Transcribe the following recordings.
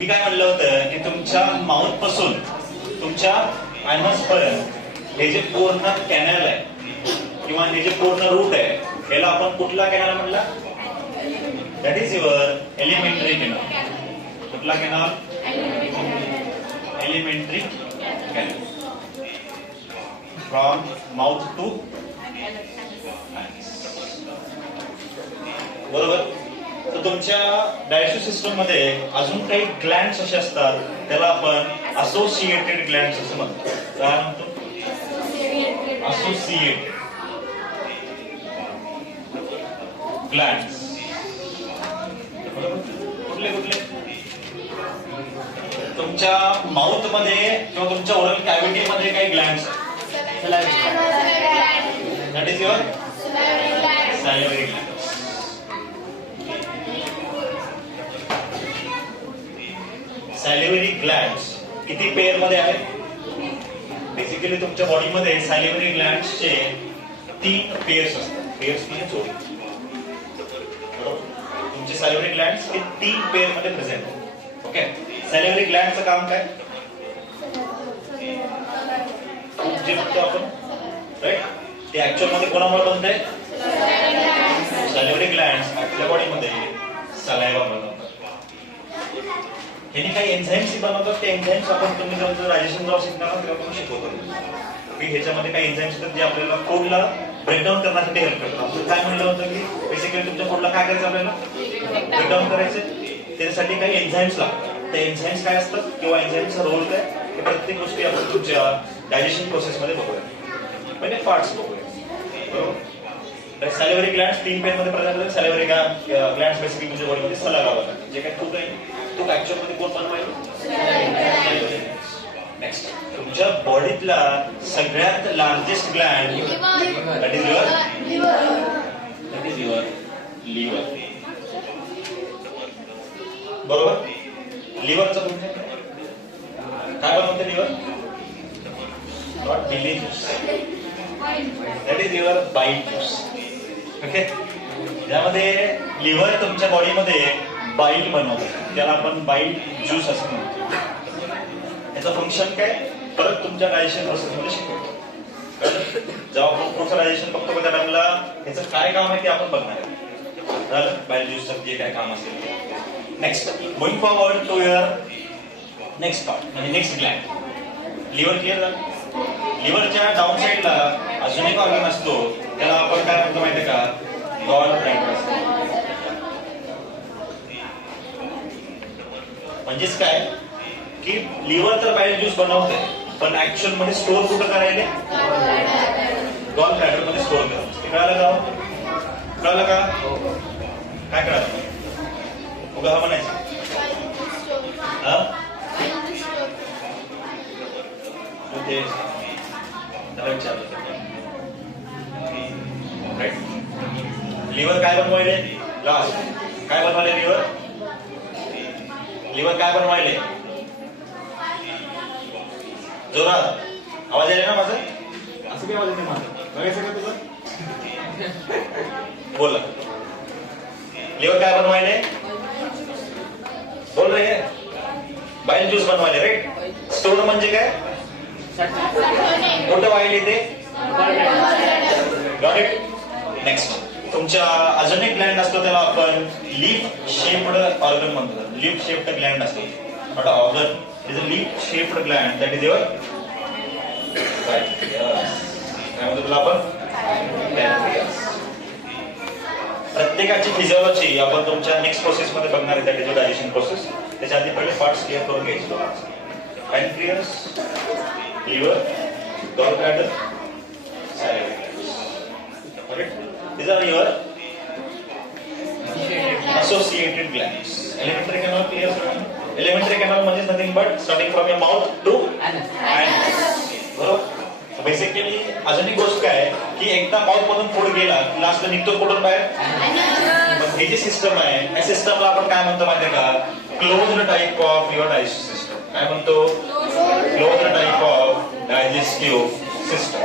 मी काय म्हणलं होतं की तुमच्या माउथ पासून तुमच्या अॅनस पर्यंत हे जे पूर्ण कॅनल आहे किंवा हे जे पूर्ण रूट आहे याला आपण कुठला कॅनल म्हणला? That is your elementary canal. कुठला canal? Elementary canal. From mouth to बरोबर. तर तुमच्या डायजेस्टिव्ह सिस्टम मध्ये अजून काही ग्लँड्स असे असतात त्याला आपण असोसिएटेड ग्लँड्स असं म्हणतो. काय म्हणतो? Associated glands. कुठले कुठले? तुमच्या माउथ मध्ये किंवा तुमच्या ओरल कॅव्हिटी मध्ये काही glands that is your salivary gland. Salivary glands किती पेअर मध्ये आहेत? बेसिकली तुमच्या बॉडीमध्ये सॅलिव्हरी ग्लँड्सचे 3 पेअर्स असतात. पेअर्स म्हणजे जोडी. बरोबर. तुमचे सॅलिव्हरी ग्लँड्स हे 3 पेअर मध्ये प्रेझेंट आहेत. ओके. सॅलिव्हरी ग्लँडचं काम काय? खूप जे म्हणतो आपण राईट ते ऍक्च्युअल मध्ये कोणामुळे बनत आहे? सॅलिव्हरी ग्लँड्स आपल्या बॉडीमध्ये सलायवा बनवतात. यांनी काही एन्झाईम्स बनवतात. ते एन्झाईम्स आपण तुम्ही जेव्हा डायजेशन जेव्हा शिकणार तेव्हा तुम्ही शिकवतो की ह्याच्यामध्ये काही एन्झाईम्स असतात जे आपल्याला फूडला ब्रेकडाऊन करण्यासाठी हेल्प करतात. आपण काय म्हणलं होतं की बेसिकली तुमच्या फूडला काय करायचं? आपल्याला ब्रेकडाऊन करायचं. त्यासाठी काही एन्झाईम्स लागतात. ते एन्झाईम्स काय असतात किंवा एन्झाईम्सचा रोल काय हे प्रत्येक गोष्टी आपण तुमच्या डायजेशन प्रोसेसमध्ये बघूया. म्हणजे पार्ट्स बघूया. बरोबर. सॅलिव्हरी ग्लँड्स 3 पेअर मध्ये प्रेझेंट आहेत. सॅलिव्हरी ग्लँड्स बेसिकली तुमच्या बॉडीमध्ये सलायवा बनवतात. जे काही फूड आहे तो ऍक्च्युअल मध्ये कोण बनवायचं? नेक्स्ट. तुमच्या बॉडीतला सगळ्यात largest gland that is your liver. बरोबर. लिव्हरचं म्हणजे काय बनवते liver? Not bile juice. That is your bile juice. Okay. यामध्ये लिव्हर तुमच्या बॉडीमध्ये बाईल बनवतो. त्याला आपण बाईल ज्यूस असं म्हणतो. याचं फंक्शन काय परत तुमच्या डायजेशन प्रोसेस मध्ये शिकवतो. जेव्हा आपण पुढचं डायजेशन बघतो त्या टाइमला याचं काय काम आहे ते आपण बघणार आहे. झालं. बाईल ज्यूसचं जे काय काम असेल. Next. Going forward to your next part म्हणजे नेक्स्ट ग्लँड. लिव्हर क्लिअर झालं. लिव्हरच्या डाऊन साईडला अजून एक ऑर्गन असतो त्याला आपण काय म्हणतो माहितीये का? Gall bladder. म्हणजेच काय की लिव्हर तर बाईल ज्यूस बनवते पण ऍक्च्युअल मध्ये स्टोअर कुठं करायला? गॉल ब्लॅडर मध्ये स्टोअर करायचं. ते कळालं का? कळालं का? काय कळालं? उगा म्हणायचं ते त्याला विचारलं. राईट. लिव्हर काय बनवायले? लास्ट काय बनवायले? लिव्हर काय बनवायले? जोरात आवाज यायला ना माझा? असं काय आवाज येते माझं? बघायचं का तुझं? बोला. लिव्हर काय बनवायले? बोल रे. बाईल ज्यूस बनवायले. राईट. स्टोर म्हणजे काय? मोठं वाईल येते. Got it. नेक्स्ट. तुमच्या अजून एक ग्लँड असतो त्याला आपण लीफ शेप्ड ऑर्गन म्हणतो. लीफ शेप्ड ग्लँड असतो. Not organ. Is a leaf shaped Gland that is your काय म्हणतो तुला आपण? पॅनक्रियास. प्रत्येकाची फिजिओलॉजी आपण तुमच्या नेक्स्ट प्रोसेस मध्ये बघणार आहे. That is digestion process. त्याच्या आधी पहिले पार्ट्स क्लिअर करून घ्यायचे. Pancreas, liver, gall bladder, salivary glands. These are your associated glands. Elementary canal clear? Elementary canal म्हणजे nothing but starting from your mouth to anus. बरोबर. बेसिकली अजून एक गोष्ट काय की एकदा माउथ मधून फूड गेला लास्टला निघतो कुठून बाहेर? हे जे सिस्टम आहे या सिस्टमला आपण काय म्हणतो माहितीये का? Closed type of your digestive system. काय म्हणतो? Closed type of digestive system.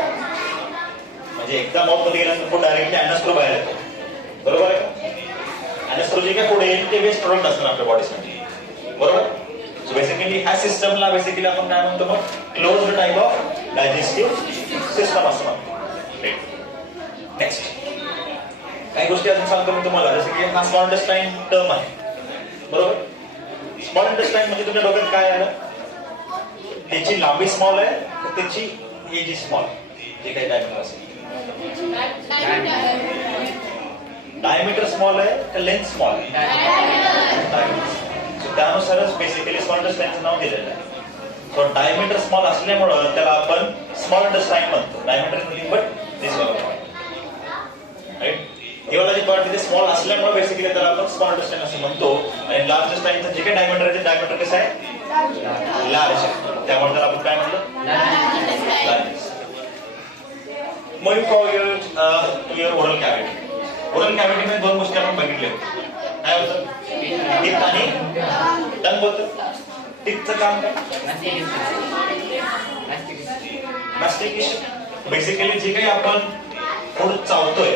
म्हणजे एकदा माउथ मध्ये गेल्यानंतर फूड डायरेक्टली अॅनस थ्रू बाहेर येतो. बरोबर आहे का? अॅनस थ्रू जे काय फूड येईल ते वेस्ट प्रोडक्ट असणार आपल्या बॉडीसाठी. बरोबर. बेसिकली ह्या सिस्टमला बेसिकली आपण काय म्हणतो मग closed type of digestive system असं म्हणतो. नेक्स्ट काही गोष्टी अजून सांगतो मी तुम्हाला, जसं की हा स्मॉल इंटेस्टाईन टर्म आहे, बरोबर. स्मॉल इंटेस्टाईन म्हणजे तुमच्या डोक्यात काय आलं, त्याची लांबी स्मॉल आहे तर त्याची एज स्मॉल, जे काही डायमीटर असेल. डायमीटर स्मॉल आहे तर लेंथ स्मॉल आहे, त्यानुसारच बेसिकली स्मॉल इंटेस्टाईनचं नाव दिलेलं आहे. सो डायमीटर स्मॉल असल्यामुळं त्याला आपण स्मॉल इंटेस्टाईन म्हणतो. डायमीटर नथिंग बट दिस वाला पार्ट, राईट. हे वाला जे पार्ट तिथे स्मॉल असल्यामुळे बेसिकली त्याला आपण स्मॉल इंटेस्टाईन असं म्हणतो. आणि लार्ज इंटेस्टाईनचं जे काही डायमीटर आहे ते डायमीटर कसं आहे, लार्ज आहे, त्यामुळे त्याला आपण काय म्हणतो, large. Moving forward to your oral cavity. Oral cavity मध्ये दोन गोष्टी आपण बघितल्या होत्या. काय होतं, टीथ आणि टंग होतं. टीथचं काम काय, मॅस्टिकेशन. बेसिकली जे काही आपण फूड चावतोय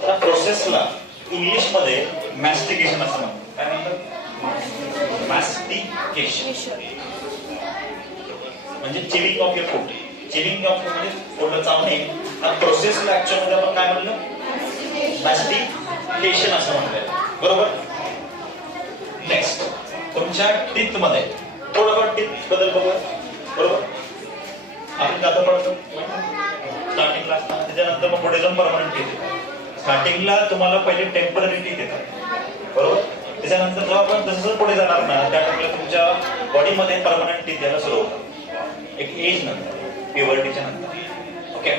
त्या प्रोसेसला इंग्लिश मध्ये मॅस्टिकेशन असं म्हणतात. काय म्हणतात, मॅस्टिकेशन म्हणजे chewing of your food. Chewing of म्हणजे फूड चावणे, हा प्रोसेसला ऍक्च्युअल मध्ये आपण काय म्हणलं, मॅस्टिकेशन असं म्हणलं, बरोबर. नेक्स्ट तुमच्या टीथ मध्ये थोडंफार टीथ बदल बघूया, बरोबर. आपण जातो पडतो स्टार्टिंगला, त्याच्यानंतर मग पुढे जाऊन परमनंट टीथ. स्टार्टिंगला तुम्हाला पहिले टेम्पररी टीथ येतात, बरोबर. त्याच्यानंतर जेव्हा आपण जसं पुढे जाणार ना त्या टाइमला तुमच्या बॉडीमध्ये परमनंट टीथ यायला सुरू होतात, एक एज नंतर, प्युबर्टीच्या नंतर. ओके,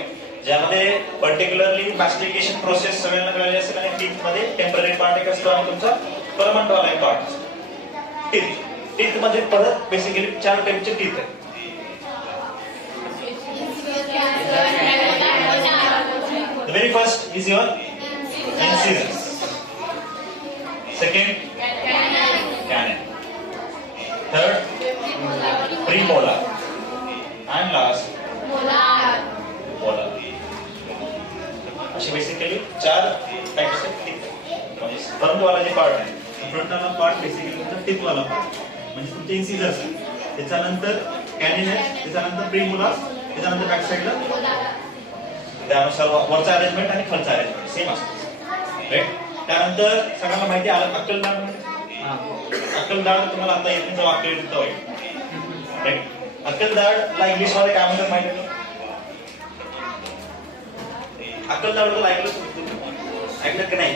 ज्यामध्ये पर्टिक्युलरली मॅस्टिकेशन प्रोसेस सगळ्यांना कळली असेल. आणि टीथ मध्ये टेम्पररी पार्ट एक असतो आणि तुमचा परमनंट वाला एक पार्ट असतो. टीथ, टीथ मध्ये परत बेसिकली 4 टाइपचे टीथ आहेत. The very first is your incisors. Second, canine. Third, premolar. And last, molar. असे बेसिकली 4 टाइप्स आहेत टीथ. म्हणजे फ्रंट वाला जे पार्ट आहे, फ्रंट वाला पार्ट बेसिकली तुमचा टीथ वाला पार्ट म्हणजे तुमचे इन्सिजर्स आहे. त्याच्यानंतर कॅनिन आहे, त्याच्यानंतर प्रीमोलार, त्याच्यानंतर बॅक साइडला. त्यानुसार वरचा अरेंजमेंट आणि खालचा अरेंजमेंट सेम असतो, राईट. त्यानंतर सगळ्यांना माहिती आलं अक्कलदाढ. अक्कलदाढ तुम्हाला आता येत नाही, वाक्य येतं होईल, राईट. अक्कलदाढला इंग्लिश मध्ये काय म्हणतात माहिती आहे? अक्कलदाढ ऐकलं की नाही?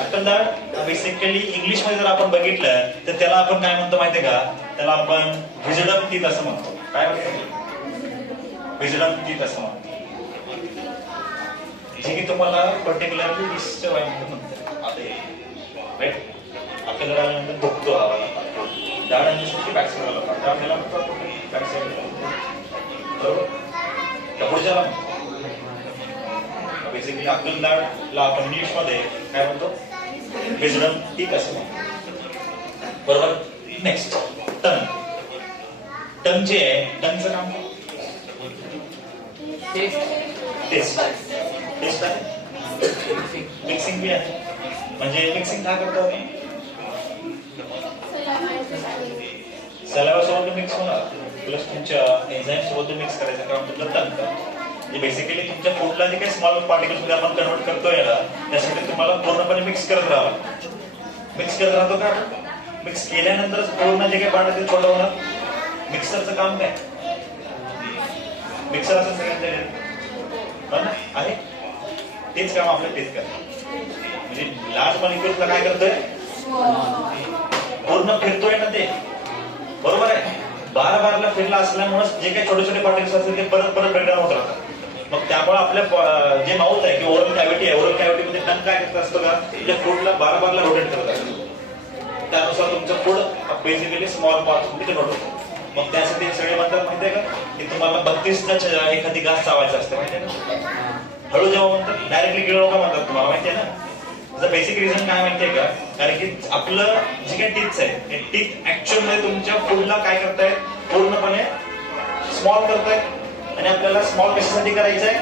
अक्कलदाढ बेसिकली इंग्लिश मध्ये जर आपण बघितलं तर त्याला आपण काय म्हणतो माहितीये का? त्याला आपण विजडम टीथ असं म्हणतो. काय म्हणतो? विजडम टीथ असं म्हणतो, जे की तुम्हाला पर्टिक्युलरली रिस्टच्या वाईमध्ये म्हणतात. राईट, अक्कलदाढ आल्यानंतर दुखतो आवाज, दाढ आणि बॅक साईडला बॅक साईडला, बरोबर. पुढच्या बेसिकली अक्कलदाढला आपण इंग्लिश मध्ये काय म्हणतो? विजडम टीथ असं म्हणतो, बरोबर. नेक्स्ट, टंग. टंग जे आहे, टंगचं काम काय? टेस्ट. टेस्ट आहे, मिक्सिंग बी आहे. म्हणजे मिक्सिंग काय करतो आपण? सलावा सोबत मिक्स होणार प्लस तुमच्या एन्झाईम सोबत मिक्स करायचं काम तुमचं टंग. म्हणजे बेसिकली तुमच्या फूडला जे काही स्मॉल पार्टिकल्स मध्ये आपण कन्वर्ट करतोय ना, त्यासाठी तुम्हाला पूर्णपणे मिक्स करत राहावं. मिक्स करत राहतो का? मिक्स केल्यानंतरच पूर्ण जे काही पार्ट आहे ते छोटं होणार. मिक्सरचं काम काय? मिक्सर असं सगळ्यांच्या आहे, तेच काम आपलं तेच करतं. म्हणजे लार्ज मॉलिक्युल्सला काय करतोय? पूर्ण फिरतोय ना ते, बरोबर आहे. बारला फिरला असल्यामुळे जे काही छोटे छोटे पार्टिकल्स असतात ते परत ब्रेकडाऊन होत राहतात. मग त्यामुळे आपल्या जे माउथ आहे किंवा ओरल कॅव्हिटी आहे, ओरल कॅव्हिटी मध्ये टंग काय करत असतं का? तुमच्या फूडला बारला रोटेट करत असतो. त्यानुसार तुमचं फूड बेसिकली स्मॉल पार्ट मध्ये कन्वर्ट होतं. मग त्यासाठी सगळे म्हणतात माहितीये का की तुम्हाला 32 एखादी घास चावायचं असतं, माहितीये ना. हळू जेव्हा म्हणतात डायरेक्टली गिळू नका म्हणतात, तुम्हाला माहितीये ना. त्याचं बेसिक रिझन काय माहितीये का? कारण की आपलं जे काही टीथ्स आहे ते टीथ ऍक्च्युअल मध्ये तुमच्या फूडला काय करतायत? पूर्णपणे स्मॉल करतायत. आणि आपल्याला स्मॉल कशासाठी करायचं आहे?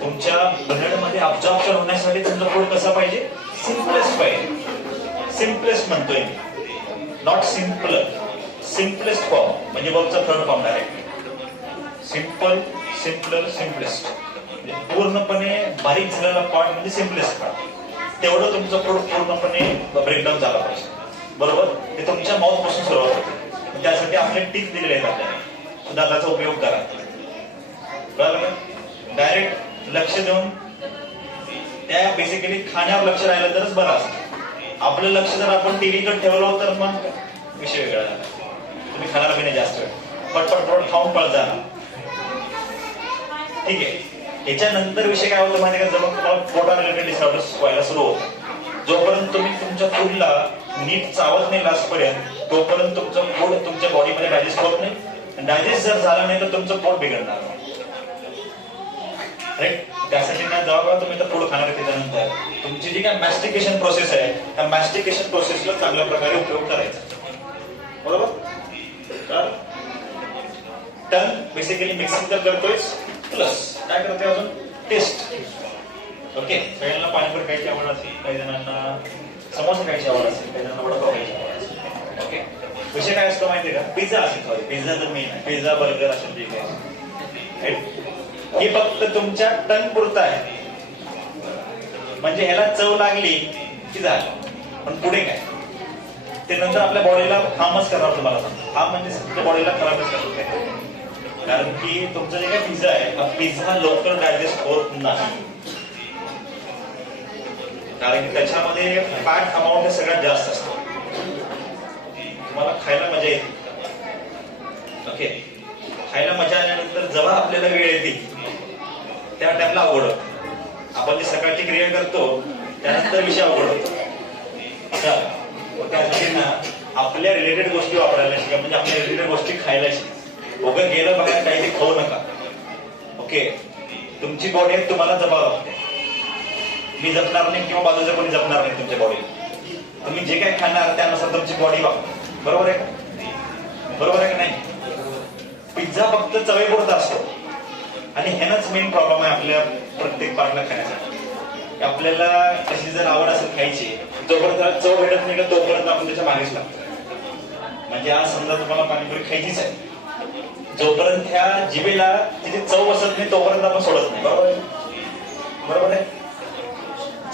तुमच्या ब्लड मध्ये अब्झॉर्प्शन होण्यासाठी तुमचं फूड कसं पाहिजे? सिम्पलेस्ट पाहिजे. सिम्पलेस्ट म्हणतोय मी, नॉट सिम्पल, सिम्पलेस्ट फॉर्म म्हणजे वर्बचा third form direct. Simple, simpler, simplest म्हणजे पूर्णपणे बारीक झालेला पार्ट म्हणजे सिम्पलेस्ट पार्ट. तेवढं तुमचं कोड पूर्णपणे ब्रेकडाऊन झाला पाहिजे. बरोबर, ते तुमच्या माउथ पासून सुरुवात होते. त्यासाठी आपले टिप दिलेले आहेत आपल्याला, दाताचा उपयोग करा. कळलं? डायरेक्ट लक्ष देऊन त्या बेसिकली खाण्यावर लक्ष राहिलं तरच बरं असतं. आपलं लक्ष जर आपण टीव्हीकडे ठेवलं तर मग विषय वेगळा झाला. तुम्ही खाणार बी नाही जास्त वेळ, पटपट थोडं खाऊन पळत जाणार. ठीक आहे. याच्यानंतर विषय काय होतो माहिती का, जर तुम्हाला पोटा रिलेटेड डिसऑर्डर्स व्हायला सुरू होतं. जोपर्यंत तुम्ही तुमच्या फूडला नीट चावत नाही लास्ट पर्यंत, तोपर्यंत तुमचं फूड तुमच्या बॉडीमध्ये डायजेस्ट होत नाही. डायजेस्ट जर झालं नाही तर तुमचं पोट बिघडणार. राईट. त्यासाठी ना जेव्हा तुम्ही तर फूड खाणार त्याच्यानंतर तुमची जी काय मॅस्टिकेशन प्रोसेस आहे, त्या मॅस्टिकेशन प्रोसेसला चांगल्या प्रकारे उपयोग करायचा. बरोबर. तर टन बेसिकली मिक्सिंग तर करतोय, प्लस काय करतोय अजून टेस्ट. ओके. सगळ्यांना पाणीपुरी खायची आवड असेल, काही जणांना समोसा खायची आवड असेल, काही जणांना वडापाव खायची आवड असेल. ओके. विषय काय असतो माहितीये का, पिझ्झा असेल, सॉरी पिझ्झा तर मेन आहे, पिझ्झा बर्गर असेल जे काही, हे फक्त तुमच्या टन पुरतं आहे. म्हणजे ह्याला चव लागली की झालं. पण पुढे काय ते नंतर आपल्या बॉडीला हार्मच करणार. तुम्हाला सांगतो, हा म्हणजे तुमच्या बॉडीला खराबच करतो. कारण की तुमचा जे काय पिझ्झा आहे, हा पिझ्झा लवकर डायजेस्ट होत नाही. कारण की त्याच्यामध्ये फॅट अमाऊंट सगळ्यात जास्त असतो. तुम्हाला खायला मजा येते. ओके. खायला मजा आल्यानंतर जेव्हा आपल्याला वेळ येते त्या टाइमला अवघड होतं. आपण जी सकाळची क्रिया करतो त्यानंतर विषय अवघड होतो. त्यासाठी ना आपल्या रिलेटेड गोष्टी वापरायला शिका, म्हणजे आपल्या रिलेटेड गोष्टी खायला शिका. उगं गेलं बघा काही ते खाऊ नका. ओके. तुमची बॉडी तुम्हाला जपावं लागते. मी जपणार नाही किंवा बाजूच्या कोणी जपणार नाही तुमच्या बॉडी. तुम्ही जे काही खाणार त्यानुसार तुमची बॉडी वापर. बरोबर आहे का? बरोबर आहे का नाही? पिझ्झा फक्त चवेपुरता असतो आणि ह्यानंच मेन प्रॉब्लेम आहे आपल्या प्रत्येक पार्टला खाण्यासाठी. आपल्याला कशी जर आवड असेल खायची, जोपर्यंत चव भेटत नाही का तोपर्यंत आपण त्याच्या मागेच लागतो. म्हणजे आज समजा तुम्हाला पाणीपुरी खायचीच आहे, जोपर्यंत ह्या जिभेला तिथे चव बसत नाही तोपर्यंत आपण सोडत नाही. बरोबर आहे? बरोबर आहे.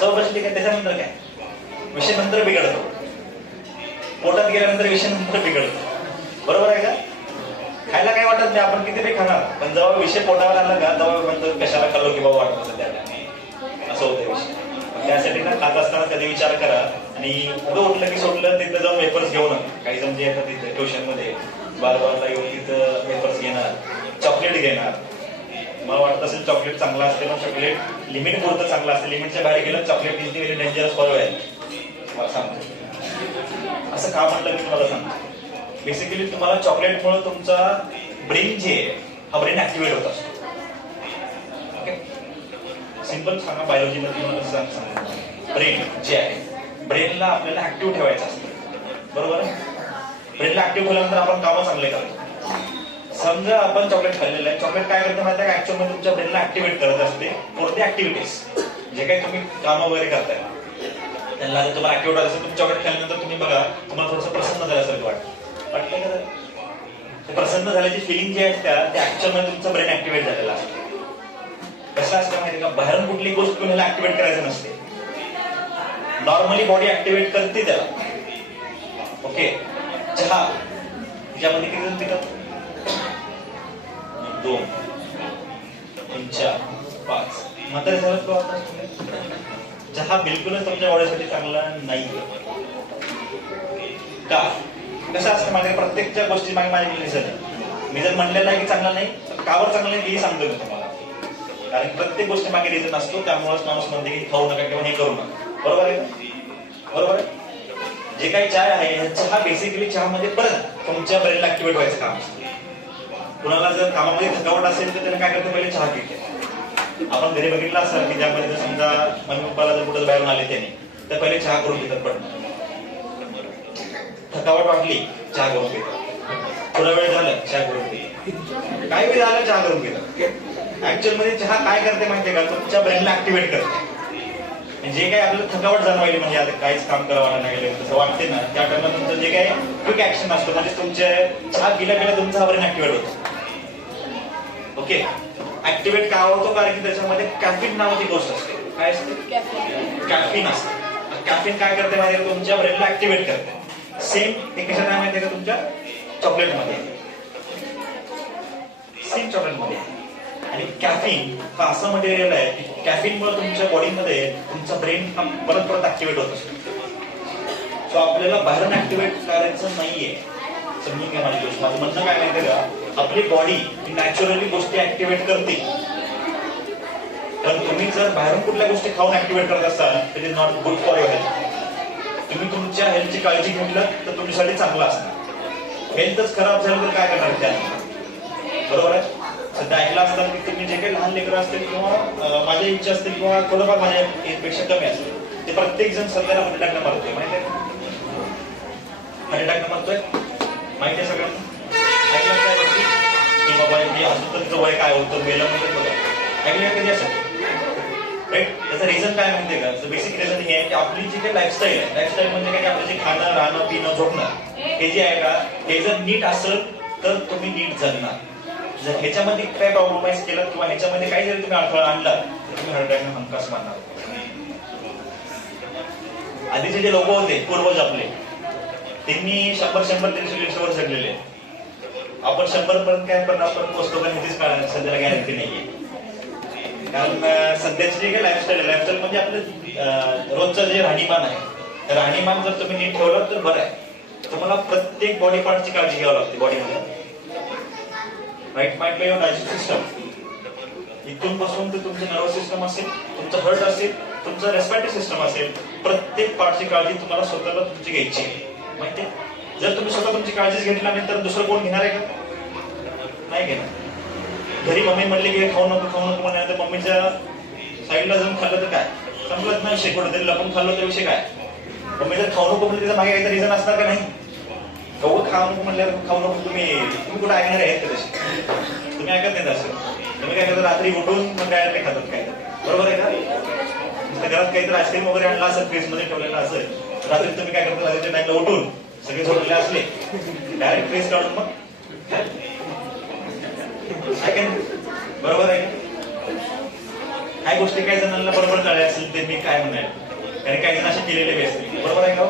चव बसली काय त्याच्यानंतर काय विषय नंतर बिघडतो. पोटात गेल्यानंतर विषय नंतर बिघडतो. बरोबर आहे का? खायला काय वाटत नाही, आपण किती बी खाणार, पण जेव्हा विषय पोटावर आला का तेव्हा म्हणतो कशाला खाल्लो की बाबा वाटत त्याला, असं होतं विषय. त्यासाठी ना खात असताना कधी विचार करा आणि पुढे उठलं की सोडलं तिथं जाऊन वेफर्स घेऊ नका. काही जण जे येतात तिथे ट्युशन मध्ये बारबारला येऊन तिथं वेफर्स घेणार, चॉकलेट घेणार. मला वाटत असेल चॉकलेट चांगला असते, पण चॉकलेट लिमिट पुरतं चांगलं असतं. लिमिटच्या बाहेर गेलं chocolate is very dangerous for आहे. मला सांगतो असं का म्हटलं मी तुम्हाला सांगतो. बेसिकली तुम्हाला चॉकलेटमुळे तुमचा ब्रेन जे आहे हा ब्रेन ऍक्टिव्हेट होत असतो. ओके. सिंपल सांगा, बायोलॉजी मध्ये मला सांगा, ब्रेन जे आहे ब्रेनला आपल्याला ऍक्टिव्ह ठेवायचं असतं. बरोबर आहे? ब्रेनला ऍक्टिव्ह ठेवल्यानंतर आपण कामं चांगले करतो. समजा आपण चॉकलेट खाल्लेलं आहे, चॉकलेट काय करते माहिती आहे का, ऍक्च्युअल मध्ये तुमच्या ब्रेनला ऍक्टिव्हेट करत असते कोणती ऍक्टिव्हिटीज जे काही तुम्ही काम वगैरे करताय त्यांना. जर तुम्हाला ऍक्टिव्हेट असेल तुम्ही चॉकलेट खाल्ल्यानंतर तुम्ही बघा तुम्हाला थोडंसं प्रसन्न झाल्यासारखं वाटतं. वाटतंय का? प्रसन्न झाल्याची फिलिंग जी आहे त्या ऍक्च्युअल मध्ये तुमचं ब्रेन ऍक्टिव्हेट झालेलं असतं. कसं असतं माहिती का, बाहेरून कुठली गोष्ट तुम्हाला ऍक्टिव्हेट करायचं नसते. नॉर्मली बॉडी ऍक्टिव्हेट करते त्याला. ओके. चहा त्याच्यामध्ये किती जण पितात? 2 3 4 5. मात्र झालं तो चहा बिलकुलच तुमच्या बॉडीसाठी चांगला नाही. का? कसं असतं माझ्या प्रत्येकच्या गोष्टी मागे माझी रिझन आहे. मी जर म्हणलेलं आहे की चांगलं नाही, कावर चांगलं नाही हे सांगतो मी तुम्हाला. कारण प्रत्येक गोष्टी मागे रिझन असतो. त्यामुळेच माणूस म्हणते की खाऊ नका किंवा हे करू नका. बरोबर आहे? बरोबर आहे. जे काही चहा आहे, चहा बेसिकली चहामध्ये परत तुमच्या ब्रेनला ऍक्टिव्हेट व्हायचं काम असतं. कुणाला जर कामामध्ये थकावट असेल तर त्याला काय करतं, पहिले चहा पिते. आपण घरी बघितलं असं की त्यामध्ये जर समजा मम्मी पप्पाला जर कुठं बाहेरून आले त्याने तर पहिले चहा करून घेतात. पण थकावट वाटली चहा करून घेतात. थोडा वेळ झालं चहा करून घेतात. काही वेळ झालं चहा करून घेतात. ऍक्च्युअल मध्ये चहा काय करते माहितीये का, तुमच्या ब्रेनला ऍक्टिव्हेट करते. जे काय आपल्याला थकावट जाणवायली, म्हणजे आता काहीच काम करावं नाही गेलं तसं वाटते ना, त्या टाइमला तुमचं जे काय क्विक ऍक्शन असतो, म्हणजे तुमच्या चहा पिल्या तुमचा ब्रेन ऍक्टिव्हेट होतो. ओके, ऍक्टिव्हेट का होतो? कारण की त्याच्यामध्ये कॅफिन नावाची गोष्ट असते. काय असते? कॅफिन असते. कॅफिन काय करते माहिती का? तुमच्या ब्रेनला ऍक्टिव्हेट करते. सेम ते कशा काय माहिती का? तुमच्या चॉकलेटमध्ये, सेम चॉकलेटमध्ये. आणि कॅफिन हा असं मटेरियल आहे की कॅफिनमुळे तुमच्या बॉडीमध्ये तुमचा ब्रेन परत परत ऍक्टिव्हेट होत असतो. सो आपल्याला बाहेरून ऍक्टिव्हेट करायचं नाहीये. समजून घ्या माझी गोष्ट. माझं म्हणणं काय माहितीये का? आपली बॉडी नॅचरली गोष्टी ऍक्टिव्हेट करते. पण तुम्ही जर बाहेरून कुठल्या गोष्टी खाऊन ऍक्टिव्हेट करत असाल तर it is not good for your health. तुम्ही तुमच्या हेल्थची काळजी घेतलं तर तुमच्यासाठी चांगलं असणार. हेल्थच खराब झालं तर काय करणार त्याने? बरोबर आहे. सध्या ऐकलं असतं की तुम्ही जे काही लहान लेकरं असतील किंवा माझ्या इच्छा असतील किंवा थोडंफार माझ्या एजपेक्षा कमी असतील, ते प्रत्येक जण सध्याला हार्ट अटॅकनं मरतोय. माहिती आहे? हार्ट अटॅकनं मरतोय माहिती आहे सगळ्यांना. ऐकलं काय गोष्टी की बाबा मी असं तर तिचं वय काय होतं गेलं म्हणजे बघा, ऐकलं कधी असं? राईट. त्याचं रिझन काय माहितीये का? बेसिक रिझन हे आहे की आपली जी काही लाईफस्टाईल आहे, लाईफस्टाईल म्हणजे काय, आपलं जे खाणं राहणं पिणं झोपणं हे जे आहे का, हे जर नीट असेल तर तुम्ही नीट जगणार. जर ह्याच्यामध्ये काय कॉम्प्रोमाइज केलं किंवा ह्याच्यामध्ये काही जरी तुम्ही अडथळा आणला तर तुम्ही हार्ट अटॅकने हमखास मारणार. आधीचे जे लोक होते पूर्वज आपले, त्यांनी 100-150 वर्ष जगलेले. आपण 100 पर्यंत काय पण आपण पोहोचतो का ह्याचीच सध्याला गॅरंटी नाहीये. कारण सध्याची जे काही लाईफस्टाईल म्हणजे आपलं रोजचं जे राहणीमान आहे, राहणीमान जर तुम्ही नीट ठेवलं तर बरं आहे. तुम्हाला प्रत्येक बॉडी पार्टची काळजी घ्यावी लागते बॉडीमध्ये. Right mind your digestive system, इथून पासून ते तुमचं नर्वस सिस्टम असेल, तुमचं हार्ट असेल, तुमचं रेस्पिरेटरी सिस्टम असेल, प्रत्येक पार्टची काळजी तुम्हाला स्वतःला तुमची घ्यायची आहे. माहिती? जर तुम्ही स्वतः तुमची काळजीच घेतली नाही तर दुसरं कोण घेणार आहे का? नाही घेणार. घरी मम्मी म्हणली की खाऊ नको म्हणाले तर मम्मीच्या साईडला जाऊन खाल्लं तर काय संपलंच नाही. शेकोट तरी लपून खाल्लं तर विषय काय? मम्मी जर खाऊ नको म्हणजे त्याच्या मागे काहीतरी रिझन असणार का नाही? कवं खाऊ नको म्हणल्यावर खाऊ नको. तुम्ही कुठे ऐकणार आहेत का तसे? तुम्ही ऐकत नाही तसं. तुम्ही काय करता? रात्री उठून मग डायरेक्ट खातात काय? बरोबर आहे का? घरात काहीतरी आईस्क्रीम वगैरे आणला असेल, फ्रीज मध्ये ठेवलेला असेल, रात्री तुम्ही काय करता? रात्रीच्या टाइमला उठून सगळे झोपलेले असले डायरेक्ट फ्रीज काढून मग बरोबर आहे. काही गोष्टी काही जणांना बरोबर कळल्या असेल ते मी काय म्हणाल, कारण काही जण असे केलेले असतील. बरोबर आहे का?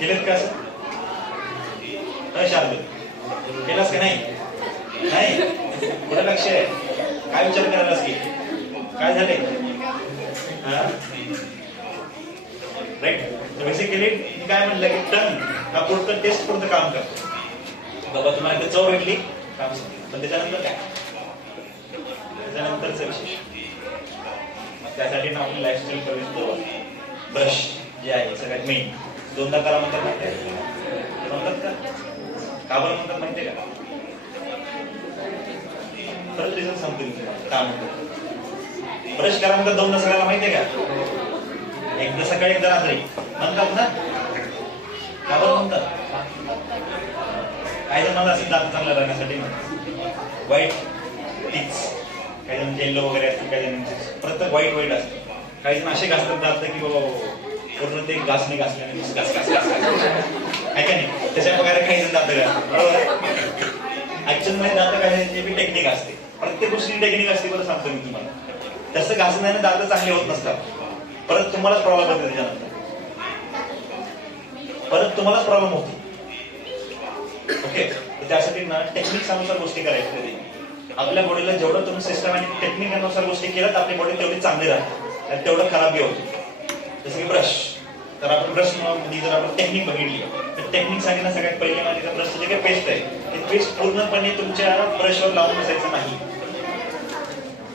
केलेत का असं? शार्दूल केलास का नाही? नाही कुठे लक्ष आहे? काय विचार करायलास की काय झाले? राईट. बेसिकली मी काय म्हणलं की टन हा पुढचं टेस्ट पुढचं काम करतो. बाबा तुम्हाला इथे चव भेटली काम, पण त्याच्यानंतर काय? त्याच्यानंतरच विषय. त्यासाठी ना आपली लाईफस्टाईल सर्व्हिस ब्रश जे आहे सगळ्यात मेन 2दा करा म्हणतात. म्हणतात का बरं म्हणतात माहितीये का? परत रिझन सांगतील का म्हणतात. ब्रश करा म्हणतात 2दा सगळ्याला माहितीये का? एकदा सकाळी एकदा रात्री म्हणतात ना. का बरं म्हणतात? काही जण मला असेल दात चांगला राहण्यासाठी म्हणतात. वाईट टिप्स काही जण येल्लो वगैरे असतील, काही जण प्रत्येक वाईट असते. काही जण असे घासतात दात की बाबा पूर्ण ते घासणे घासल्याने घास घास घास आहे का नाही? त्याच्या वगैरे काही जण दात घासतात. बरोबर. ऍक्च्युअल मध्ये दात घासण्याची बी टेक्निक असते. प्रत्येक गोष्टी टेक्निक असते. बरं सांगतो मी तुम्हाला. तसं घासण्याने दात चांगले होत नसतात. परत तुम्हालाच प्रॉब्लेम होते. त्याच्यानंतर परत तुम्हालाच प्रॉब्लेम होतो. ओके. त्यासाठी ना टेक्निक्सनुसार गोष्टी करायच्या. कधी आपल्या बॉडीला जेवढं तुम्ही सिस्टमॅटिक टेक्निकनुसार गोष्टी केल्यात आपली बॉडी तेवढी चांगली राहते आणि तेवढं खराबही होते. जसं की ब्रश. तर आपण ब्रश मध्ये जर आपण टेक्निक बघितली तर टेक्निक सांगितलं सगळ्यात पहिले माझी ब्रशचं जे काही पेस्ट आहे ते पेस्ट पूर्णपणे तुमच्या ब्रशवर लावून बसायचं नाही.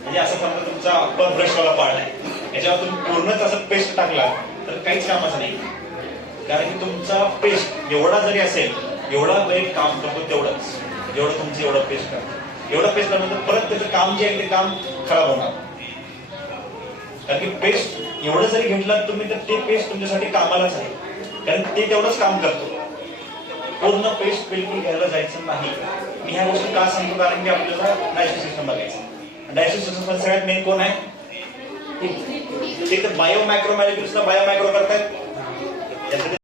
म्हणजे असं समजा तुमचा अप्पर ब्रशवाला पार्ट आहे याच्यावर तुम्ही पूर्णच असं पेस्ट टाकला तर काहीच कामाचं नाही. कारण की तुमचा पेस्ट एवढा जरी असेल एवढा वेळ काम करतो तेवढंच. जेवढं तुमचं एवढं पेस्ट करतो एवढं पेस्ट करण्यानंतर परत त्याचं काम जे आहे ते काम खराब होणार. कारण की पेस्ट एवढं जरी घेतलं तुम्ही तर ते पेस्ट तुमच्यासाठी कामालाच आहे. कारण ते तेवढंच काम करतो. पूर्ण पेस्ट बिलकुल घ्यायला जायचं नाही. मी ह्या गोष्टी का सांगतो? कारण की आपल्याला डायजेस्टिव्ह सिस्टम बघायचं. डायजेस्टिव्ह सिस्टम सगळ्यात मेन कोण आहे? तिथे बायो मायक्रो मॅलिक्युल्सला बायो मायक्रो करतायत.